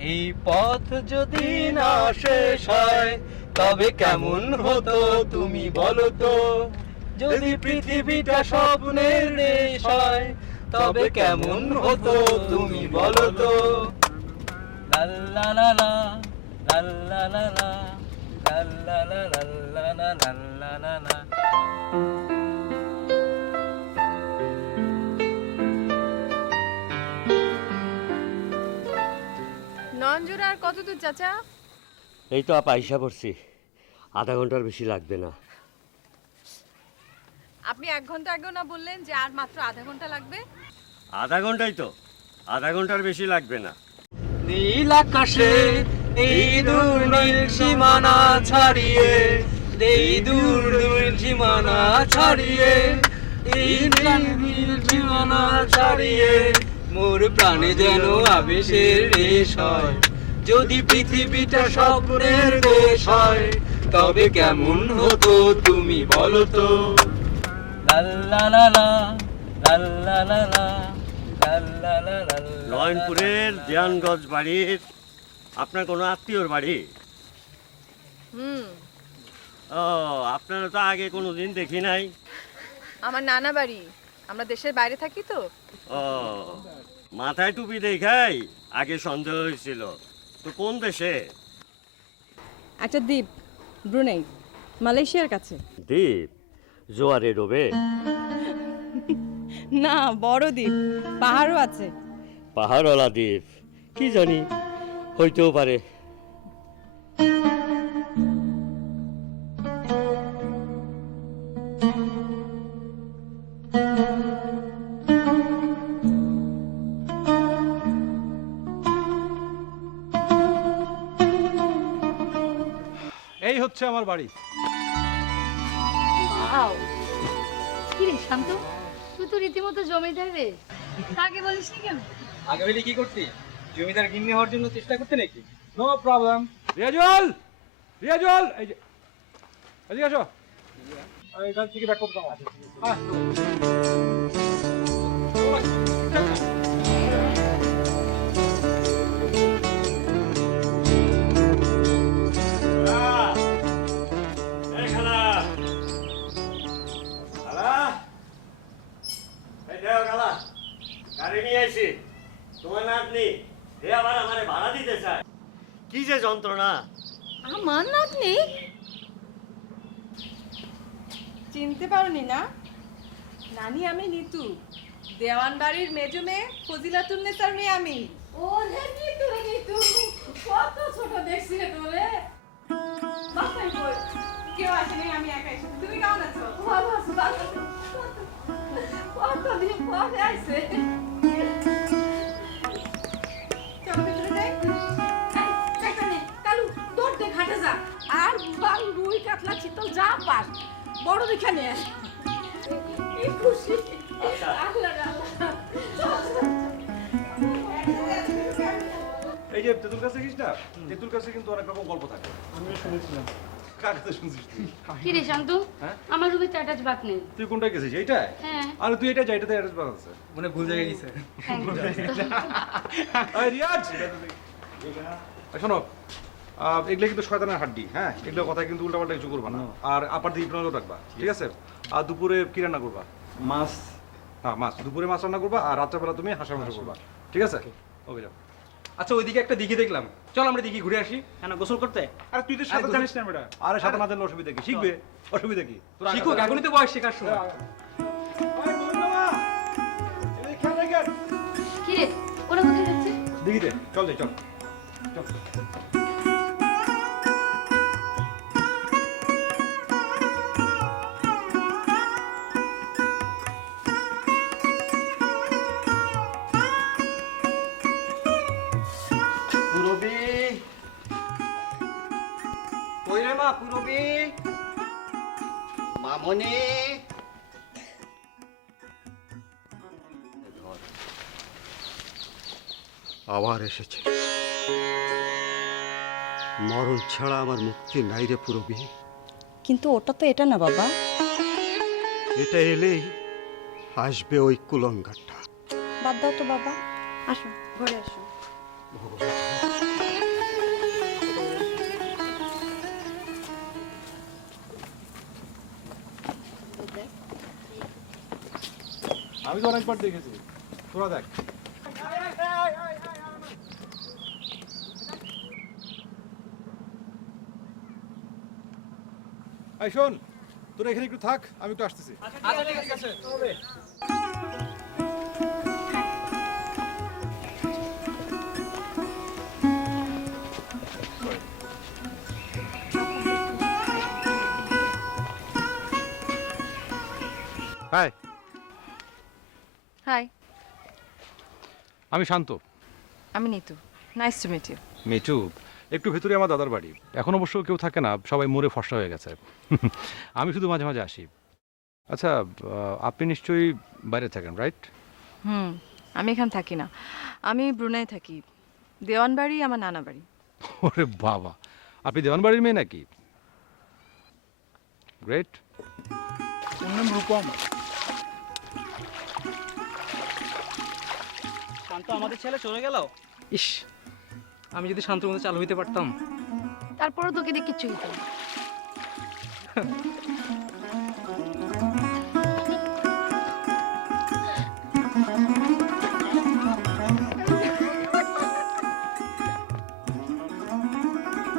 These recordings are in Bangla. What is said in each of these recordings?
এই পথ যদি না শেষ হয় তবে কেমন হতো তুমি বলো তো। যদি পৃথিবীটা স্বপ্নের দেশ হয় তবে কেমন হতো তুমি বলো তো। লা লা লা লা লা লা লা লা লা লা লা লা লা লা লা লা। নঞ্জুর আর কত দূর চাচা? এই তো আপা আইসা পড়ছি, আধা ঘন্টার বেশি লাগবে না। আপনি 1 ঘন্টা আগেও না বললেন যে আর মাত্র আধা ঘন্টা লাগবে? আধা ঘন্টাই তো, আধা ঘন্টার বেশি লাগবে না। নীল আকাশে এই দূর নীল সীমানা ছাড়িয়ে, এই দূর দূর সীমানা ছাড়িয়ে, এই নীল সীমানা ছাড়িয়ে মোর প্রাণে যেন আবেশের রেশ হয়। যদি পৃথিবীটা স্বপ্নের দেশ হয় তবে কেমন হতো তুমি বলো তো। লা লা লা লা লা লা লা লা। নয়নপুরের দেয়ানগঞ্জ বাড়ির আপনার কোনো আত্মীয়র বাড়ি? ও, আপনারা তো আগে কোনো দিন দেখি নাই। আমার নানা বাড়ি, আমরা দেশের বাইরে থাকি তো। ও, মাথায় টুপি দেখাই আগে সন্দেহ হয়েছিল। তো কোন দেশে? একটা দ্বীপ, ব্রুনেই, মালয়েশিয়ার কাছে। দ্বীপ? জোয়ারে ডোবে? না, বড় দ্বীপ, পাহাড়ও আছে। পাহাড়ওয়ালা দ্বীপ? কি জানি, হইতেও পারে। এই হচ্ছে আমার বাড়ি। ওয়াও, কি রে শান্ত, তুই তো রীতিমতো জমিদার রে, আগে বলিসনি কেন? আগে হইলে কি করতি? জমিদার গিন্নি হওয়ার জন্য চেষ্টা করতে নাকি? No problem. রিয়াজুল, রিয়াজুল, এই যে এদিকে আসো। এখান থেকে ব্যাক করতে হবে। তোমার নাতনি এ আবার আমারে ভাড়া দিতে চায়। কি যে যন্ত্রণা! আমার নাতনি? চিনতে পারোনি না? নানি, আমি নিতু, দেওয়ান বাড়ির মেজো মেয়ে, ফজিলাতুন্নেসার মেয়ে আমি। ওরে নিতু রে নিতু, কত ছোট দেখছি রে তোরে। বাসায় কই? কেউ আসেনি, আমি একা এসেছি। তুমি কেমন আছো? ভালো আছো, ভালো আছো। কতদিন পরে আইছে। চলো ভিতরে যাই। কালু তোর দে ঘাটে যা, আর বাল রুই কাতলা চিতল যা পাস বড় দেখে নে। কি খুশি! আল্লাহ আল্লাহ। এই যে তেঁতুল গাছ দেখিস না, তেঁতুল গাছে কিন্তু অনেক রকম গল্প থাকে। আমিও শুনেছিলাম। কার কাছে শুনছিস তুই? কি রে শান্তু, হ্যাঁ? আমার রুমে অ্যাটাচ বাথ নেই। তুই কোনটা গেছিস? এইটা? হ্যাঁ। আরে তুই এটা যা, এটাতে অ্যাড্রেস বাস আছে। মনে ভুল জায়গায় গেছে। এই রিয়াজ, এই শোনো, এগুলো কিন্তু শয়তানের হাড্ডি, হ্যাঁ? এগুলো কথা কিন্তু উল্টাপাল্টা কিছু করবা না। আর আপার দিকে নজর রাখবা, ঠিক আছে? আর দুপুরে কি রান্না করবা? মাছ। হ্যাঁ, মাছ। দুপুরে মাছ রান্না করবা, আর রাত্রেবেলা তুমি হাঁসের মাংস করবা, ঠিক আছে? ওকে, যাও। আচ্ছা, ওইদিকে একটা দিঘি দেখলাম, চল আমরা দিঘি ঘুরে আসি। হ্যাঁ, গোসল করতে। আরে তুই তো সাঁতার জানিস না বেটা। আরে সাঁতার না জানলে অসুবিধা কি? শিখবে, অসুবিধা কি? শিখুক, এখনই তো বয়স শেখার সময়। কি রে, ওরা কোথায় যাচ্ছে? দিঘিতে চল যাই, চল চল। পুরবি কই রে মা? পুরবি, মামনি। আবার এসেছে। মরণ ছাড়া আমার মুক্তি নাই রে পুরবী। কিন্তু ওটা তো এটা না বাবা। এটা এলেই আসবে ওই কুলঙ্গারটা। বাদ দাও তো বাবা, আসো ঘরে আসো। আমি তো অনেকবার দেখেছি, তোরা দেখ। এই শোন, তোরা এখানে একটু থাক, আমি একটু আসতেছি। হাই, হাই, আমি শান্ত। আমি Nitu. Nice to meet you. Me too, একটু ভেতরে আমার দাদার বাড়ি। এখন অবশ্য কেউ থাকে না, সবাই মরে ফসা হয়ে গেছে। আমি শুধু মাঝে মাঝে আসি। আচ্ছা, আপনি নিশ্চয়ই বাইরে থাকেন, রাইট? আমি এখানে থাকি না, আমি ব্রুনাই থাকি। দেওয়ান বাড়ি আমার নানা বাড়ি। ওরে বাবা, আপনি দেওয়ানবাড়ির মেয়ে নাকি? গ্রেট। শান্ত আমাদের ছেলে চলে গেল। ইস, আমি যদি শান্তর মতো চালু হইতে পারতাম। তারপরে তোকে দিয়ে কিচ্ছু হইতো না।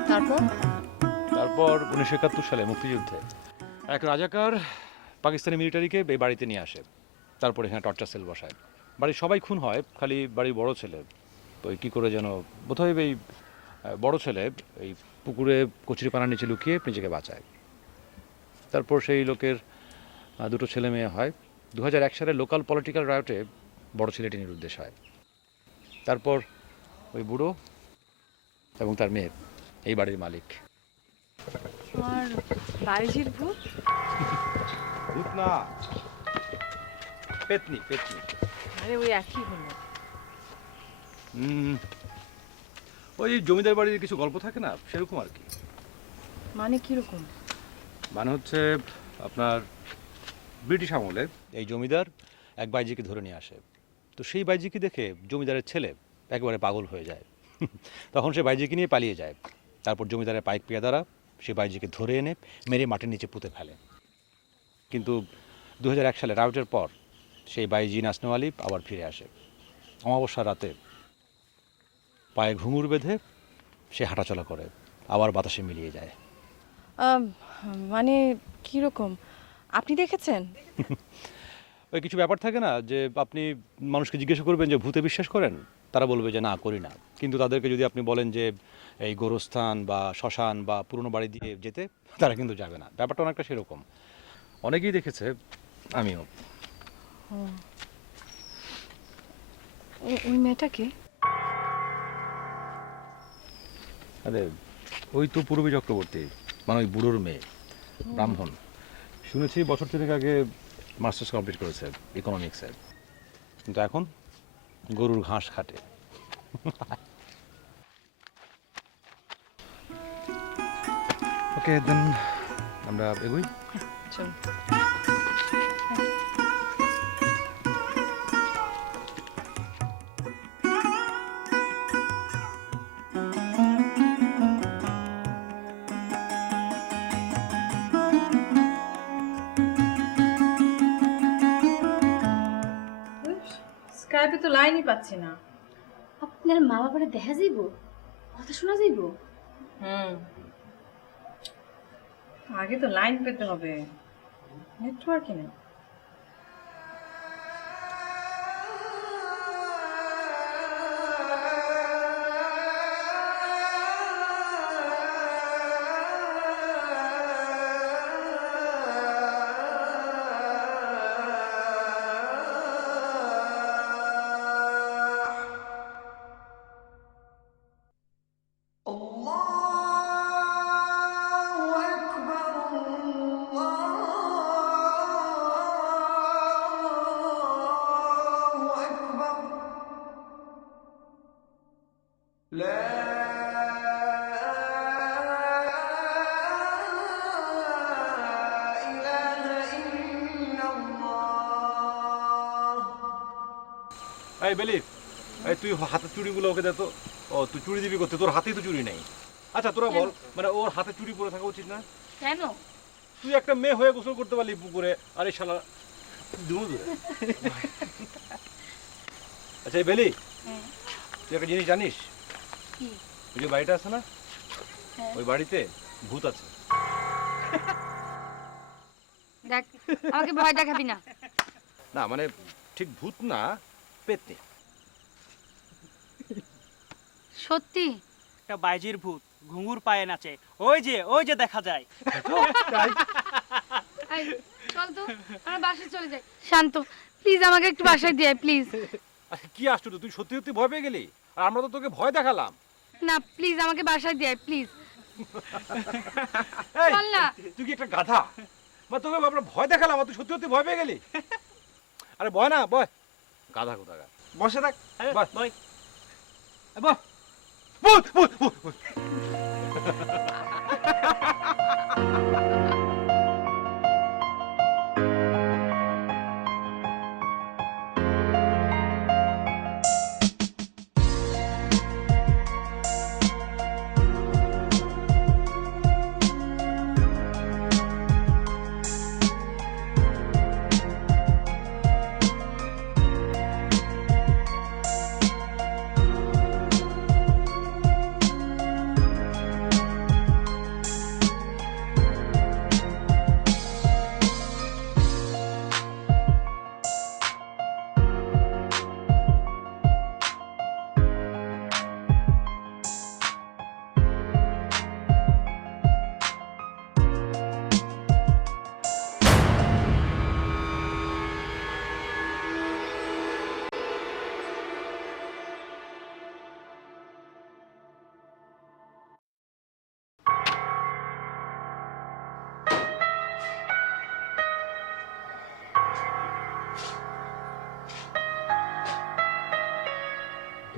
তারপর তারপর 1971 সালে মুক্তিযুদ্ধে এক রাজাকার পাকিস্তানি মিলিটারিকে এই বাড়িতে নিয়ে আসে। তারপর এখানে টর্চার সেল বসায়। বাড়ির সবাই খুন হয়, খালি বাড়ির বড় ছেলে ওই কী করে যেন বোধহয় এই বড় ছেলে এই পুকুরে কচুরিপানার নিচে লুকিয়ে নিজেকে বাঁচায়। তারপর সেই লোকের দুটো ছেলে মেয়ে হয়। 2001 সালে লোকাল পলিটিক্যাল রায়টে বড় ছেলেটি নিরুদ্দেশ হয়। তারপর ওই বুড়ো এবং তার মেয়ে এই বাড়ির মালিক। আর বাইজির ভূত? ভূত না, পেতনি। পেতনি আরে ওই একই হলো। ওই জমিদার বাড়ির কিছু গল্প থাকে না, সেরকম আর কি। মানে কিরকম? মানে হচ্ছে আপনার ব্রিটিশ আমলে এই জমিদার এক বাইজিকে ধরে নিয়ে আসে। তো সেই বাইজিকে দেখে জমিদারের ছেলে একেবারে পাগল হয়ে যায়। তখন সে বাইজিকে নিয়ে পালিয়ে যায়। তারপর জমিদারের পাইক পেয়াদারা সে বাইজিকে ধরে এনে মেরে মাটির নিচে পুঁতে ফেলে। কিন্তু 2001 সালে রাউটের পর সেই বাইজি নাসনওয়ালি আবার ফিরে আসে। অমাবস্যার রাতে পায়ে ঘুঙুর বেঁধে সে হাঁটাচলা করে, আবার বাতাসে মিলিয়ে যায়। মানে কিরকম? আপনি দেখেছেন? ওই কিছু ব্যাপার থাকে না যে আপনি মানুষকে জিজ্ঞাসা করবেন যে ভূতে বিশ্বাস করেন, তারা বলবে যে না, করি না। কিন্তু তাদেরকে যদি আপনি বলেন যে এই গোরস্থান বা শ্মশান বা পুরনো বাড়ি দিয়ে যেতে, তারা কিন্তু যাবে না। ব্যাপারটা অনেকটা সেরকম। অনেকেই দেখেছে, আমিও। ওই মেয়েটাকে? আরে ওই তো পূরবী চক্রবর্তী, মানে ওই বুড়োর মেয়ে, ব্রাহ্মণ। শুনেছি বছর 3 আগে মাস্টার্স কমপ্লিট করেছে ইকোনমিক্সে, কিন্তু এখন গরুর ঘাস খাটে। ওকে দেন আমরা এগোই। চল। স্কাইপে তো লাইনই পাচ্ছি না। আপনার মা বাবারে দেখা যাইব, কথা শোনা যাইব। আগে তো লাইন পেতে হবে, নেটওয়ার্কই নেই। এই বেলি, এই তুই হাতের চুড়িগুলো ওকে দে তো। ও তুই চুরি দিবি করতে, তোর হাতেই তো চুরি নেই। আচ্ছা তোরা বল, মানে ওর হাতে চুরি পরে থাকা উচিত না? কেন? তুই একটা মেয়ে হয়ে গোসল করতে পারলি পুকুরে, আরে শালা দূরে। আচ্ছা এই বেলি, তুই একটা জিনিস জানিস? ওই যে বাড়িটা আছে না, ওই বাড়িতে ভূত আছে। দেখ, আমাকে ভয় দেখাবি না। না মানে ঠিক ভূত না, পেতনি। সত্যি? একটা বাইজির ভূত ঘুঙুর পায়ে নাচে, ওই যে দেখা যায়। এই, চল তো, আমরা বাসায় চলে যাই। শান্ত, প্লিজ আমাকে একটু বাসায় দিয়ে আয়, প্লিজ। আচ্ছা কি আশ্চর্য, তুই সত্যি সত্যি ভয় পেয়ে গেলি? আর আমরা তো তোকে ভয় দেখালাম। না প্লিজ আমাকে বাসায় দিয়ে আয়, প্লিজ। এই, চল না। তুই কি একটা গাধা? মানে তোকে আমরা ভয় দেখালাম আর তুই সত্যি সত্যি ভয় পেয়ে গেলি? আরে বয় না, বয়। গাধা কোথাকার। বসে থাক, বস। বই। বস। ভূত, ভূত, ভূত, ভূত।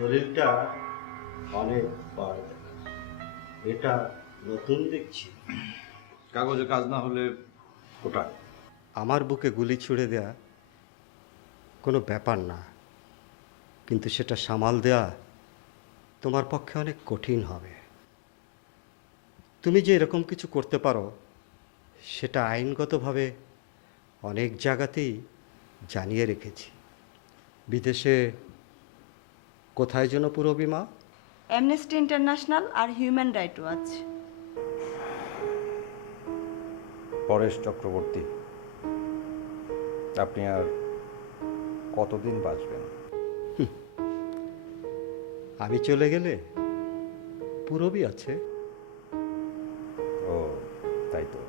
দলিলটা অনেক বড়, এটা নতুন দেখছি। কাগজে কাজ না হলে ওটা আমার বুকে গুলি ছুড়ে দেয়া কোনো ব্যাপার না, কিন্তু সেটা সামাল দেয়া তোমার পক্ষে অনেক কঠিন হবে। তুমি যে এরকম কিছু করতে পারো সেটা আইনগতভাবে অনেক জায়গাতেই জানিয়ে রেখেছি। বিদেশে কোথায় যেন পুরবী মা? অ্যামনেস্টি ইন্টারন্যাশনাল আর human right watch. Paresh Chakraborty, আপনি আর কতদিন বাঁচবেন? আমি চলে গেলে পুরবী আছে। ও তাই তো।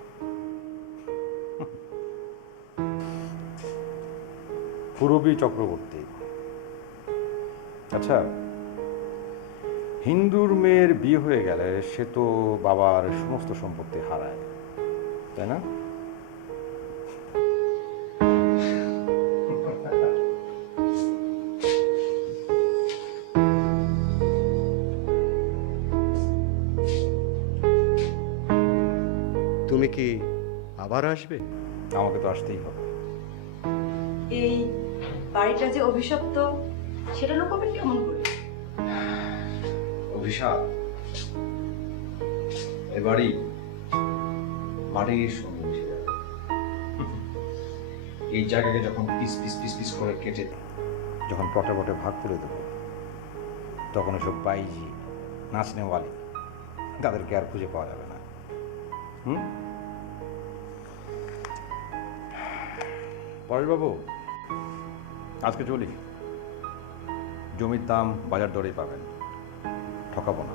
পুরবী চক্রবর্তী। আচ্ছা, হিন্দুর মেয়ের বিয়ে হয়ে গেলে সে তো বাবার সমস্ত সম্পত্তি হারায়, তাই না? তুমি কি আবার আসবে? আমাকে তো আসতেই হবে। এই বাড়িটা যে অভিশপ্ত সেটা লোক হবে কেমন করে? অভিশাপ? এ বাড়ি মাটির সঙ্গে মিশে যাবে। এই জায়গাকে যখন পিস পিস পিস পিস করে কেটে যখন পটে পটে ভাগ করে দেবো, তখন ওসব বাইজি নাচনেওয়ালি তাদেরকে আর খুঁজে পাওয়া যাবে না। পরেশবাবু, আজকে চলি। জমির দাম বাজার দরেই পাবেন, ঠকাবো না।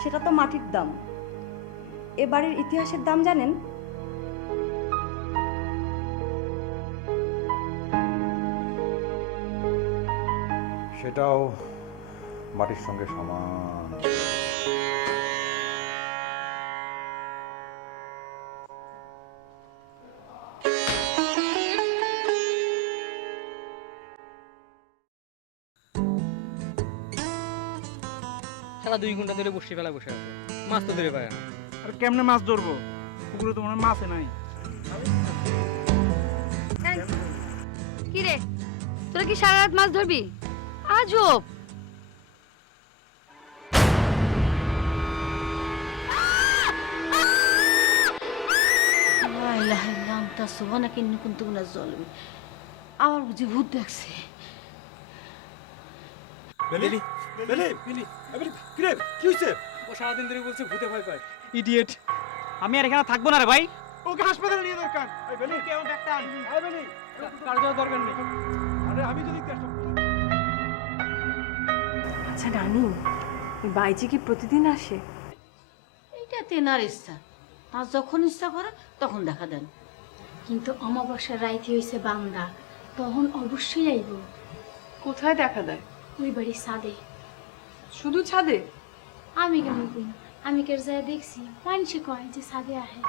সেটা তো মাটির দাম। এ বাড়ির ইতিহাসের দাম জানেন? সেটাও মাটির সঙ্গে সমান। সারা 2 ঘন্টা ধরে বসে ফেলা বসে আছে, মাছ তো ধরে পায় না। আর কেমনে মাছ ধরবো? পুকুরে তো মনে হয় মাছে নাই। কি রে, তোরা কি সারা রাত মাছ ধরবি? আজব। আন্তা সোহানা কিন্নু কিন্তু না জলবে আবার বুঝি ভূত দেখছে। বেলি বেলি বেলি কি রে কি হইছে? ও সারাদিন ধরে বলছে ভূতে ভয় পায়। ইডিয়েট, আমি আর এখানে থাকবো না রে ভাই। ওকে হাসপাতালে নিয়ে দরকার। এই বেলি কেউ ব্যাগটা আন। এই বেলি কার যাওয়ার দরকার নেই। আরে আমি যদি দেখতে আসতাম। আচ্ছা নানি, বাইজি কি প্রতিদিন আসে? এইটা তেনার ইচ্ছা, তার যখন ইচ্ছা করে তখন দেখা দেন। কিন্তু অমাবস্যার রাইতে হইছে বান্দা, তখন অবশ্যই আইব। কোথায় দেখা দেয়? ওই বাড়ির ছাদে। শুধু ছাদে? আমি কেমন কই, আমি কের যায় দেখছি মানুষে কয় যে ছাদে আহে।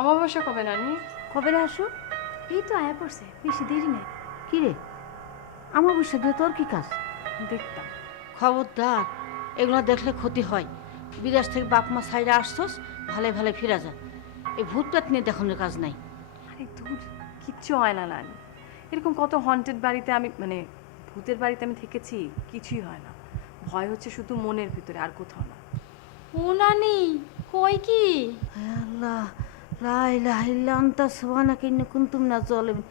অমাবস্যা কবে নানি? কবে রে আসো? এই তো আয়া পড়ছে, বেশি দেরি নাই। কি রে অমাবস্যা দিয়ে তোর কি কাজ? দেখতাম। খবরদার, এগুলো দেখলে ক্ষতি হয়। বিদেশ থেকে বাপ মা সাইডে আসছস, ভালো ভালো ফিরা যা। এই ভূত পেট নিয়ে দেখানোর কাজ নাই। আরে দূর, কিচ্ছু হয় না নানি। এরকম কত হন্টেড বাড়িতে আমি মানে ভূতের বাড়িতে আমি থেকেছি, কিছুই হয় না। ভয় হচ্ছে শুধু মনের ভিতরে, আর কোথাও না। ও নানি কই কি? আল্লাহ লা ইলাহা ইল্লা আনতা সুবহানাকা ইন্নী কুনতু মিনাজ জালিমিন।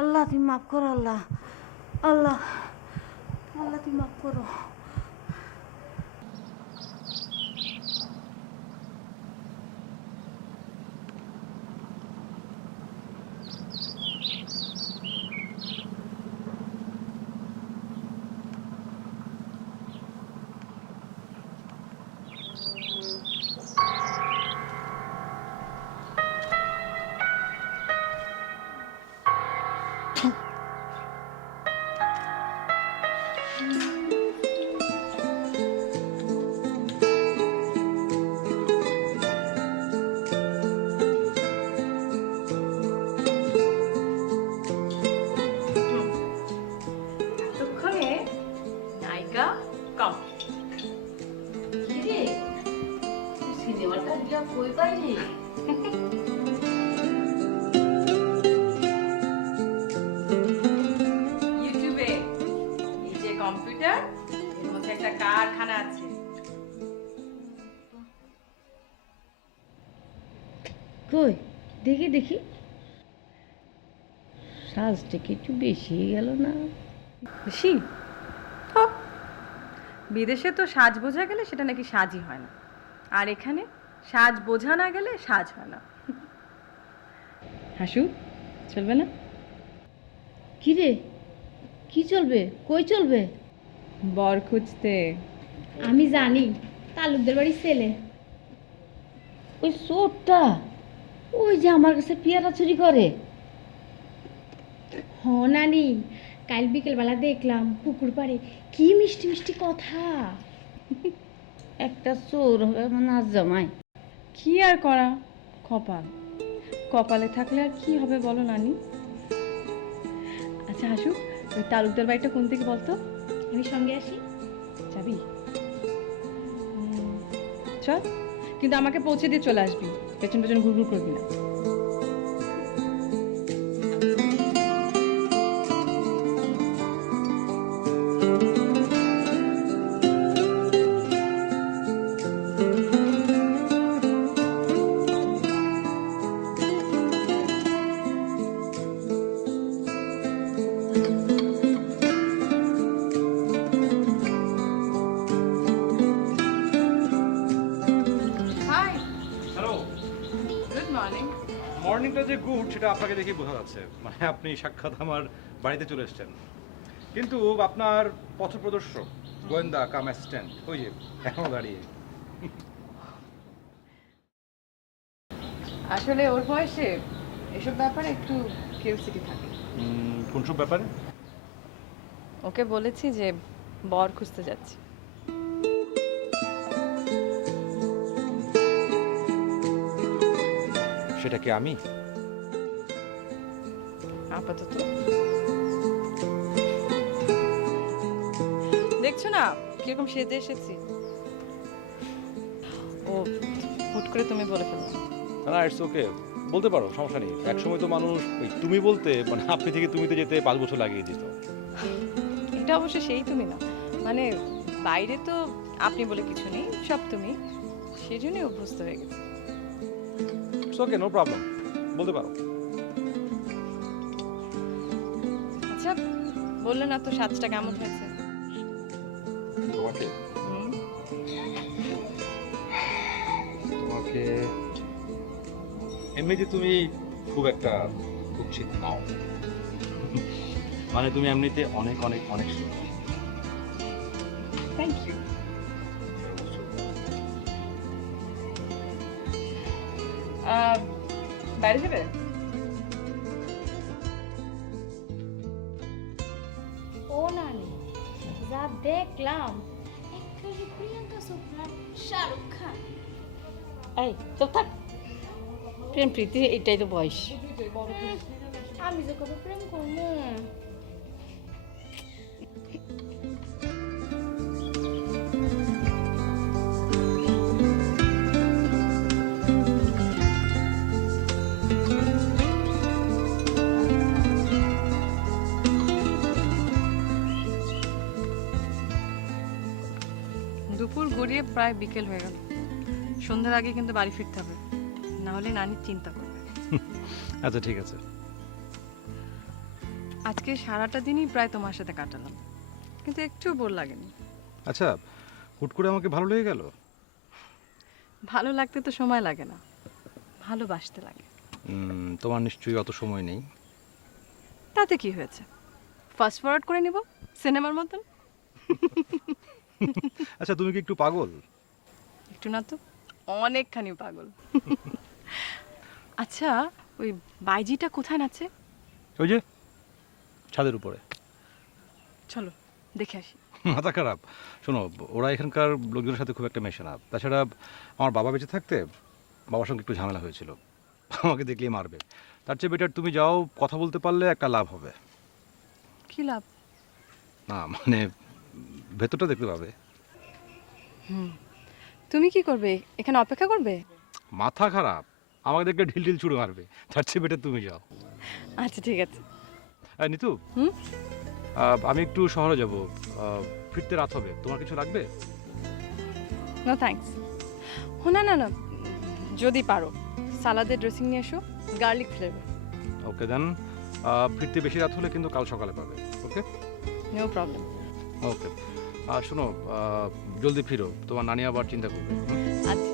আল্লাহ তুমি মাফ করো, আল্লাহ আল্লাহ আল্লাহ তুমি মাফ করো। এতক্ষণে নায়িকা কম। কি রে সিনেমাটা গিয়া কই পাইলি? ইউটিউবে এই যে কম্পিউটার, এর মধ্যে একটা কারখানা আছে। কই দেখি দেখি, সাজটা কি একটু বেশি গেল না? বেশি? বিদেশে তো সাজ বোঝা গেলে সেটা নাকি সাজই হয় না, আর এখানে সাজ বোঝা না গেলে সাজ হয় না। হাসু, চলবে না? কি রে কি চলবে, কই চলবে? বর খুঁজতে। আমি জানি, তালুকদার বাড়ির ছেলে। ওই চোরটা, ওই যে আমার কাছে পেয়ারা চুরি করে। হ নানি, কাল বিকেলবেলা দেখলাম পুকুর পাড়ে, কি মিষ্টি মিষ্টি কথা। একটা চোর হবে মানে আজ জামাই। কি আর করা, কপাল। কপালে থাকলে আর কি হবে বলো নানি? আচ্ছা হাসু, ওই তালুকদার বাড়িটা কোন থেকে বলতো? আমি সঙ্গে আসি? যাবি? চল, কিন্তু আমাকে পৌঁছে দিয়ে চলে আসবি, পেছন পেছন ঘুরঘুর করবি না। Hi, hello. Good morning. মর্নিংটা যে গুড সেটা আপনাকে দেখেই বোঝা যাচ্ছে। মানে আপনি সাক্ষাৎ আমার বাড়িতে চলে এসেছেন, কিন্তু আপনার পথপ্রদর্শক গোয়েন্দা কাম অ্যাসিস্ট্যান্ট ওই যে এখনো দাঁড়িয়ে। আসলে ওর বয়সে এসব ব্যাপারে একটু কিউরিওসিটি থাকে। কোন সব ব্যাপারে? ওকে বলেছি যে বর খুঁজতে যাচ্ছি। সেটা কি আমি? আপাতত দেখছো না কিরকম সেজে এসেছি। ও হুট করে তুমি বলে ফেললাম। না, ইটস ওকে, বলতে পারো, সমস্যা নেই। একসময় তো মানুষ ওই তুমি বলতে মানে আপনি থেকে তুমিতে যেতে 5 বছর লাগিয়ে দিত। এটা অবশ্য সেই তুমি না, মানে বাইরে তো আপনি বলে কিছু নেই, সব তুমি, সেজন্যই অভ্যস্ত হয়ে গেছে। It's okay, no problem. বলতে পারো। আচ্ছা বললে না তো সাজটা কেমন হয়েছে? তোমাকে তোমাকে এমনিতে তুমি খুব একটা কুৎসিত নাও, মানে তুমি এমনিতে অনেক অনেক অনেক সুন্দর। Thank you. বাইরে যাবে? ও নানি, যা দেখলাম একেবারে প্রিয়াঙ্কা চোপড়া, শাহরুখ খান। এই চুপ থাক, প্রেম প্রীতি এটাই তো বয়স। আমি যে কবে প্রেম করবো? দুপুর গড়িয়ে প্রায় বিকেল হয়ে গেল। সন্ধ্যার আগে কিন্তু বাড়ি ফিরতে হবে, না হলে নানির চিন্তা করবে। আচ্ছা ঠিক আছে। আজকে সারাটা দিনই প্রায় তোমার সাথে কাটালাম, কিন্তু একটু বোর লাগেনি। আচ্ছা, হুট করে আমাকে ভালো লেগে গেল? ভালো লাগতে তো সময় লাগে না, ভালোবাসতে লাগে। তোমার নিশ্চয়ই অত সময় নেই। তাতে কি হয়েছে, ফাস্ট ফরওয়ার্ড করে নিব সিনেমার মতন। আচ্ছা, তুমি কি একটু পাগল? একটু না তো অনেকখানি পাগল। আচ্ছা, ওই বাইজিটা কোথায় নাচে? ওই যে ছাদের উপরে। চলো দেখে আসি। মাথা খারাপ? শোনো, ওরা এখানকার লোকজনের সাথে খুব একটা মেশে না। তাছাড়া আমার বাবা বেঁচে থাকতে বাবার সঙ্গে একটু ঝামেলা হয়েছিল, আমাকে দেখলেই মারবে। তার চেয়ে বেটার তুমি যাও, কথা বলতে পারলে একটা লাভ হবে। কি লাভ? না মানে ভেতরটা দেখতে পাবে। তুমি কি করবে, এখানে অপেক্ষা করবে? মাথা খারাপ? আমাকে দেখলে ঢিল ঢিল ছুড়ে মারবে। তার চেয়ে বেটার তুমি যাও। আচ্ছা ঠিক আছে। নিতু, আমি একটু শহরে যাব, ফিরতে রাত হবে। তোমার কিছু লাগবে? No thanks. না না না, যদি পারো সালাদের ড্রেসিং নিয়ে এসো, গার্লিক ফ্লেভার। ওকে দেন, ফিরতে বেশি রাত হলে কিন্তু কাল সকালে পাবে। ওকে, নো প্রবলেম। ওকে। আর শোনো, জলদি ফিরো, তোমার নানি আবার চিন্তা করবে। আচ্ছা।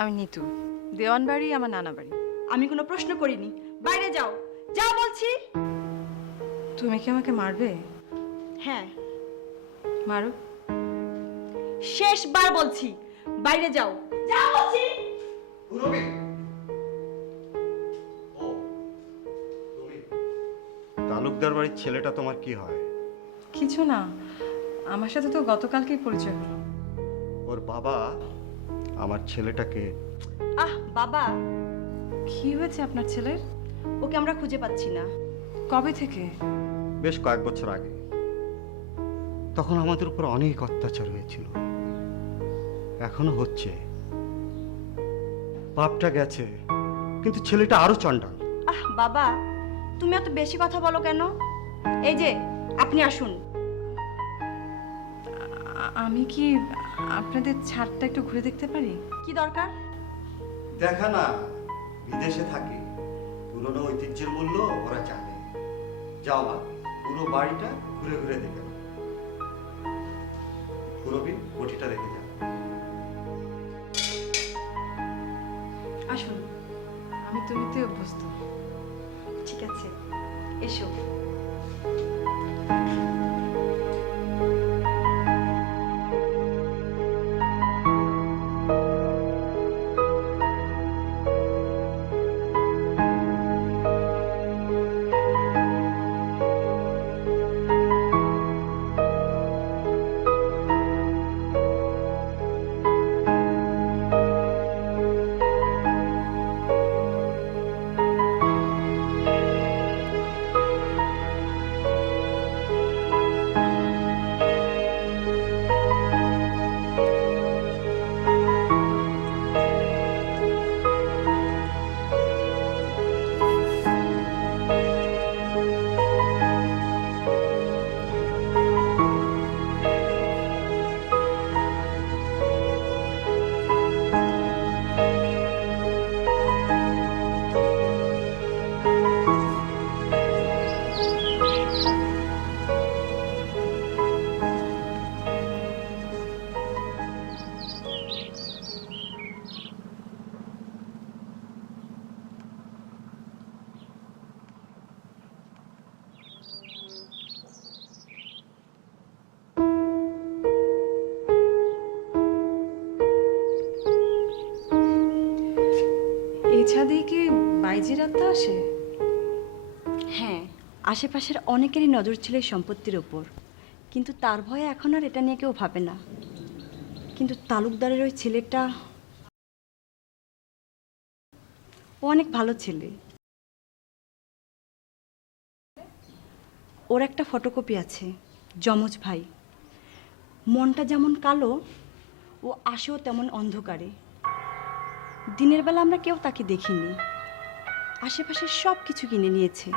আমি নিতু, দেওয়ান বাড়ি আমার নানা বাড়ি। আমি কোনো প্রশ্ন করিনি, বাইরে যাও, যাও বলছি। তুমি কি আমাকে মারবে? হ্যাঁ, মারো। শেষবার বলছি, বাইরে যাও, যাও বলছি। তালুকদার বাড়ির ছেলেটা তোমার কি হয়? কিছু না, আমার সাথে তো গতকালকেই পরিচয় হলো। ওর বাবা আমার ছেলেটাকে। আহ বাবা, কি হয়েছে আপনার ছেলের? ওকে আমরা খুঁজে পাচ্ছি না। কবে থেকে? বেশ কয়েক বছর আগে। তখন আমাদের উপর অনেক অত্যাচার হয়েছিল, এখনো হচ্ছে। বাপটা গেছে, কিন্তু ছেলেটা আরো চন্ডাল। আহ বাবা, তুমি এত বেশি কথা বলো কেন? এই যে আপনি আসুন। আমি কি আপনাদের ছাদটা একটু ঘুরে দেখতে পারি? কি দরকার? দেখা না, বিদেশে থাকে, পুরনো ঐতিহ্যের মূল্য ওরা জানে। যাও মা, পুরো বাড়িটা ঘুরে ঘুরে দেখে নাও। পুরবি বটিটা রেখে যাও। আসুন, আমি তুমিতে অভ্যস্ত। ঠিক আছে, এসো। এই ছাদেই কি বাইজির আত্মা আসে? হ্যাঁ, আশেপাশের অনেকেরই নজর ছিল এই সম্পত্তির ওপর, কিন্তু তার ভয়ে এখন আর এটা নিয়ে কেউ ভাবে না। কিন্তু তালুকদারের ওই ছেলেটা, ও অনেক ভালো ছেলে। ওর একটা ফটোকপি আছে, যমজ ভাই। মনটা যেমন কালো, ও আসেও তেমন অন্ধকারে। দিনের বেলা আমরা কেউ তাকে দেখিনি। আশেপাশের সব কিছু কিনে নিয়েছে।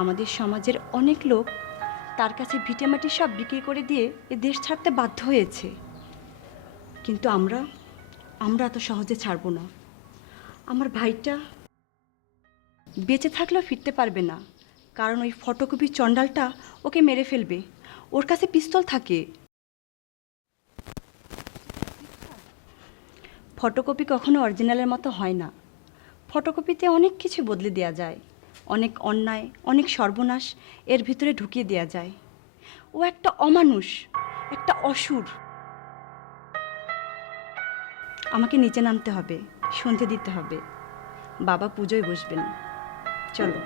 আমাদের সমাজের অনেক লোক তার কাছে ভিটেমাটি সব বিক্রি করে দিয়ে এ দেশ ছাড়তে বাধ্য হয়েছে। কিন্তু আমরা এত সহজে ছাড়ব না। আমার ভাইটা বেঁচে থাকলেও ফিরতে পারবে না, কারণ ওই ফটোকপি চণ্ডালটা ওকে মেরে ফেলবে। ওর কাছে পিস্তল থাকে। ফটোকপি কখনো অরিজিনালের মতো হয় না। ফটোকপিতে অনেক কিছু বদলে দেওয়া যায়, অনেক অন্যায়, অনেক সর্বনাশ এর ভিতরে ঢুকিয়ে দেওয়া যায়। ও একটা অমানুষ, একটা অসুর। আমাকে নিচে নামতে হবে, সন্ধে দিতে হবে। বাবা পুজোয় বসবেন। চলো।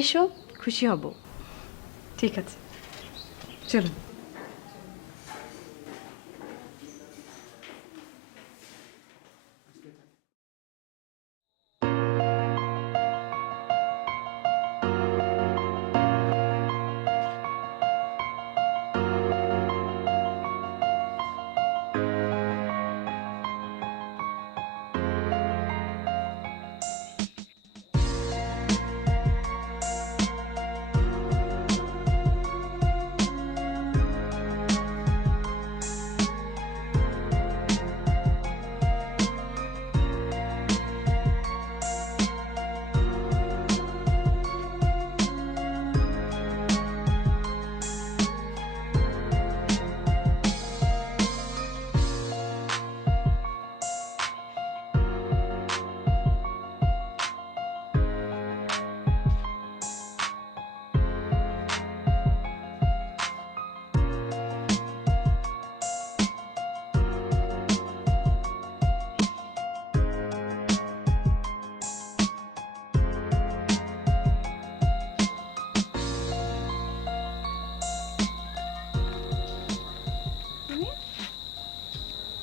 এসো, খুশি হব। ঠিক আছে, চলো।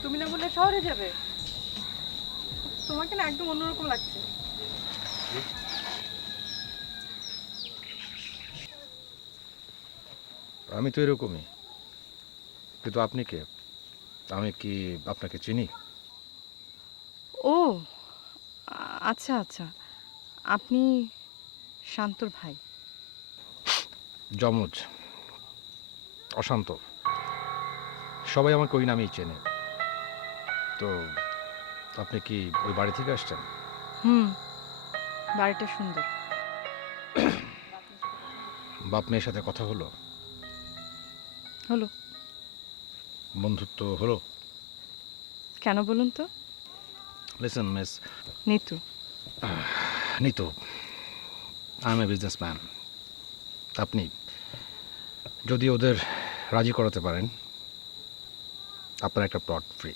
তুমি না বলে শহরে যাবে? তোমাকে না একদম অন্যরকম লাগছে। আমি তো এরকমই, কিন্তু আপনি কে? আমি কি আপনাকে চিনি? ও আচ্ছা আচ্ছা, আপনি শান্তর ভাই। যমজ, অশান্ত, সবাই আমাকে ওই নামেই চেনে। তো আপনি কি ওই বাড়ি থেকে আসছেন? হুম, বাড়িটা সুন্দর। বাপ মেয়ের সাথে কথা হলো? হলো। বন্ধুত্ব হলো? কেন বলুন তো? Listen miss Nitu, Nitu, I M a businessman. আপনি যদি ওদের রাজি করাতে পারেন, আপনার একটা প্লট ফ্রি।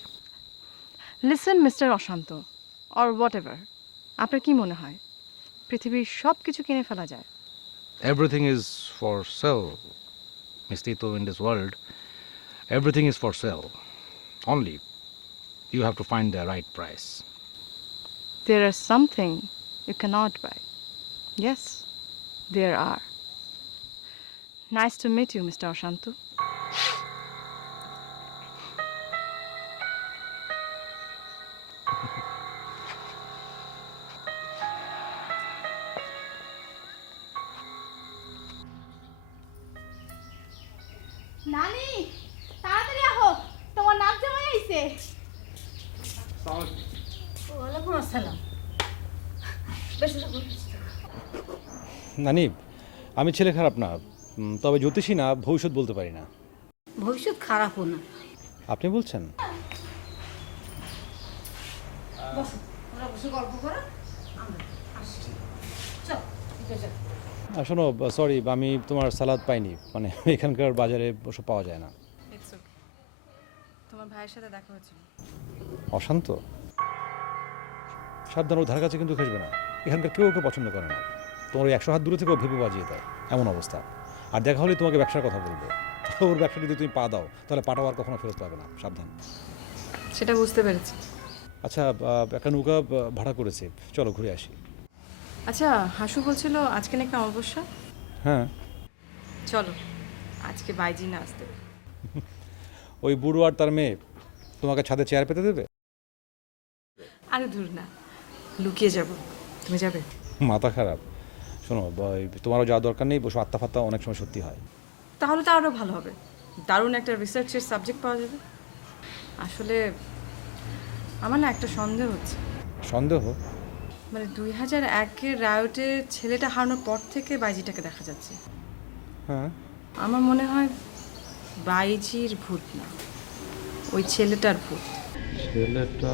লিসেন মিস্টার অশান্ত অর হোয়াট এভার, আপনার কি মনে হয় পৃথিবীর সব কিছু কিনে ফেলা যায়? Everything is for sale, Miss Tito, in this world. Everything is for sale. Only you have to find the right price. There are something you cannot buy. Yes, there are. Nice to meet you, Mr. Oshantu. নানি তাড়াতাড়ি আহো, তোমার নাম জামাই আইছে। ওয়ালাইকুম আসসালাম। বেশ নানি, আমি ছেলে খারাপ না, তবে জ্যোতিষী না, ভবিষ্যৎ বলতে পারি না। ভবিষ্যৎ খারাপও না। আপনি বলছেন? বসো, ওরা বসে গল্প করো, আমরা আসছি। চল, চল। শোনো, সরি, আমি তোমার সালাদ পাইনি, মানে এখানকার বাজারে ওসব পাওয়া যায় না। It's okay. তোমার ভাইয়ের সাথে দেখা হয়েছিল। অশান্ত, সাবধান, ওর ধার কাছে কিন্তু খেসবে না। এখানকার কেউ ওকে পছন্দ করে না। তোমার ওই 100 হাত দূরে থেকেও ভেবে বাজিয়ে দেয়, এমন অবস্থা। আর দেখা হলে তোমাকে ব্যবসার কথা বলবে। ওর ব্যবসা যদি তুমি পা দাও, তাহলে পাটাও আর কখনো ফেরত পাবে না, সাবধান। সেটা বুঝতে পেরেছি। আচ্ছা, একটা নৌকা ভাড়া করেছে, চলো ঘুরে আসি। আচ্ছা, হাসু বলছিল আজকে নাকি অমাবস্যা। হ্যাঁ, চলো, আজকে বাইজি না আসতে। ওই বুড়ো আর তার মেয়ে তোমাকে ছাদে চেয়ার পেতে দেবে? আরে দূর না, লুকিয়ে যাব। তুমি যাবে? মাথা খারাপ। শোনো, তোমারও যাওয়ার দরকার নেই, বসে আত্মা ফাত্তা অনেক সময় সত্যি হয়। তাহলে তো আরও ভালো হবে, দারুণ একটা রিসার্চের সাবজেক্ট পাওয়া যাবে। আসলে আমার না একটা সন্দেহ হচ্ছে। সন্দেহ? মানে 2001-এর রায়টে ছেলেটা হারানোর পর থেকে বাইজিটাকে দেখা যাচ্ছে। হ্যাঁ, আমার মনে হয় বাইজির ভূত না, ওই ছেলেটার ভূত। ছেলেটা?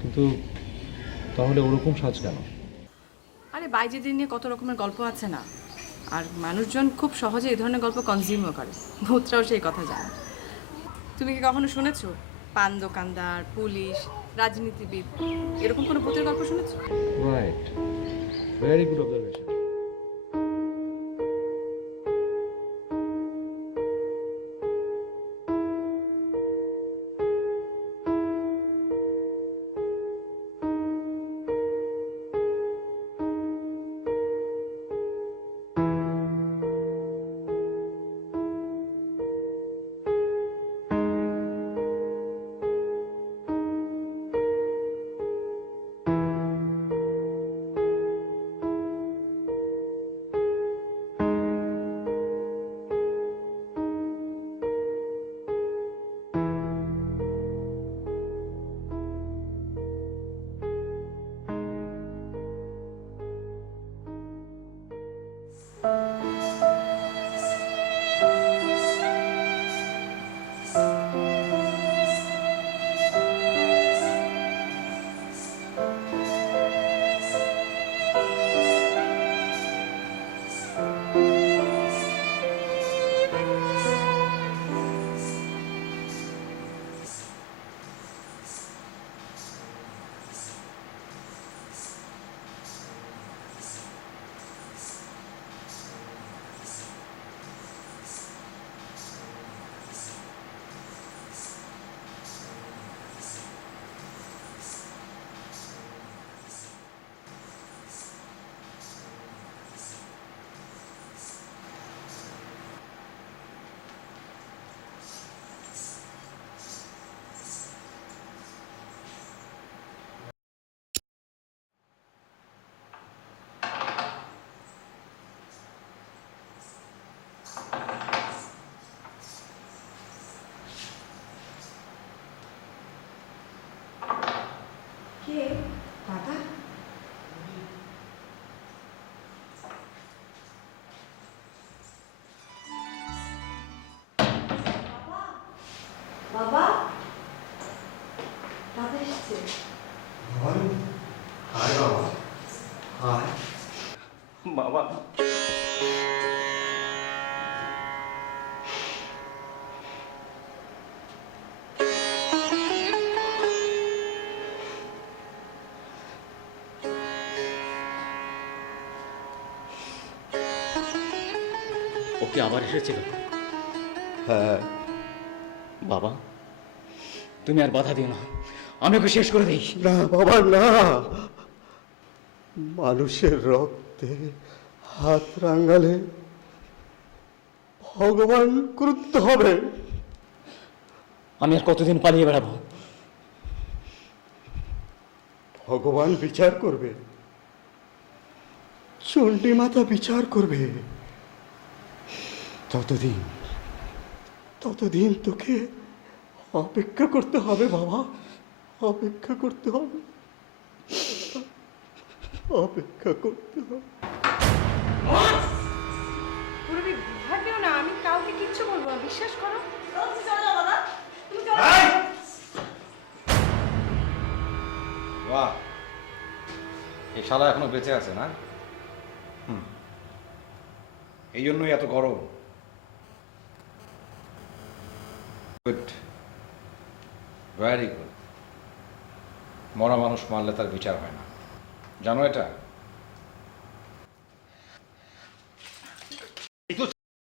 কিন্তু তাহলে ওরকম সাজ কেন? আরে বাইজিদের নিয়ে কত রকমের গল্প আছে না, আর মানুষজন খুব সহজে এই ধরনের গল্প কনজিউমও করে। ভূতরাও সেই কথা জানে। তুমি কি কখনো শুনেছো পান দোকানদার, পুলিশ, রাজনীতিবিদ এরকম কোনো ভূতের গল্প শুনেছো? Right, very good observation. ও কি আবার এসেছিল? হ্যাঁ, বাবা, তুমি আর বাধা দিও না, আমি ওকে শেষ করে দিই। না বাবা না, মানুষের রক্তে হাত রাঙালে ভগবান ক্রুদ্ধ হবে। আমি আর কতদিন পালিয়ে বেড়াবো? ভগবান বিচার করবে, চণ্ডী মাতা বিচার করবে। ততদিন তোকে অপেক্ষা করতে হবে বাবা, অপেক্ষা করতে হবে, অপেক্ষা করতে হবে। পুরবি ভয় পেও না, আমি কাউকে কিচ্ছু বলবো না, বিশ্বাস করো। বাহ, এই শালা এখনো বেঁচে আছে না? এই জন্যই এত গরম। Good, very good. মরা মানুষ মারলে তার বিচার হয় না, জানো এটা?